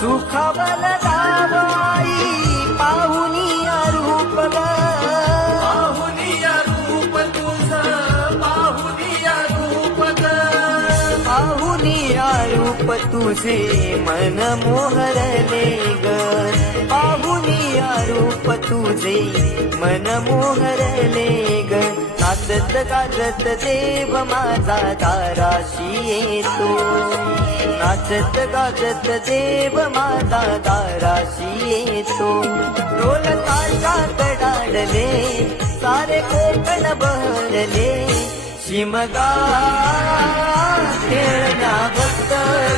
सुखबल गावाई पाहुनी रूप पाहुनी रूप तुझ तुझे मन मोहरले ग. पाहुनी रूप तुझे मन मोहरले ग. काजत काजत देव माझा ताराशी येतो. नाचत गाजत देव माता ताराशिये तो ताशा कडाडले सारे कोकण बहरले. शिमगा